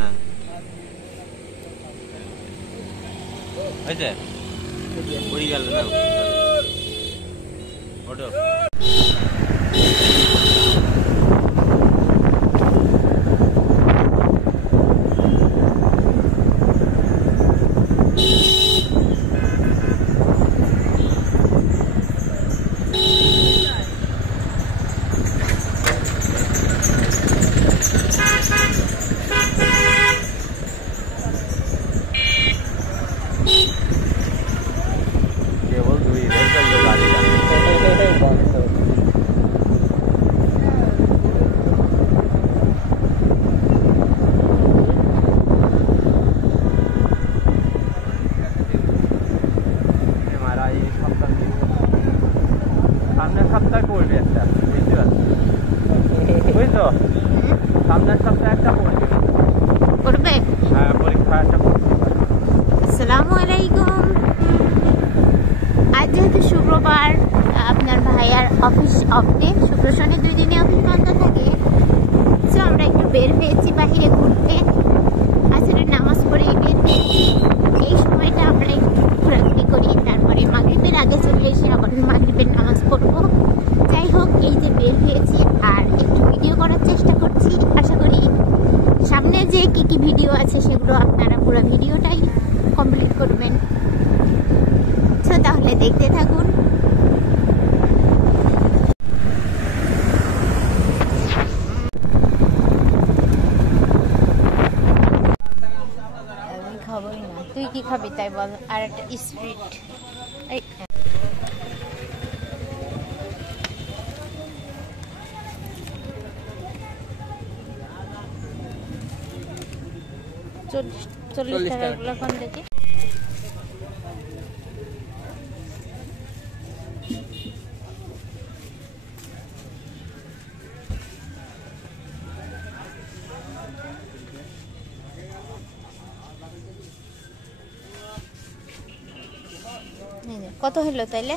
হ্যাঁ হয়েছে পড়ে গেল না ওটো সামনের সপ্তাহে করবে একটা বুঝতে পারছি বুঝলো সামনের সপ্তাহে একটা করবে হ্যাঁ পরীক্ষা একটা করবে। আসসালামু আলাইকুম। আজ যেহেতু শুক্রবার আপনার ভাইয়ার অফিস অফ ডে, শুক্র শনি 2 দিনে অফিস বন্ধ থাকে, তো আমরা একটু বের হয়েছি বাহিরে ঘুরতে। আসলে নামাজ পড়ে বের হয়েছি। এই সময়টা আমরা একটু ঘোরাঘুরি করি, তারপরে মাগরিবের আগে চলে এসে আবার মাগরিবের নামাজ পড়বো। যাই হোক, এই যে বের হয়েছি আর একটু ভিডিও করার চেষ্টা করছি। আশা করি সামনে যে কি ভিডিও আছে সেগুলো আপনারা পুরো ভিডিওটাই কমপ্লিট করবেন। তো তাহলে দেখতে থাকুন। খাবই না, তুই কি খাবি তাই বল। আর একটা স্প্রিট। চল্লিশ টাকা এগুলো কোন দেখি। কত হলো তাইলে?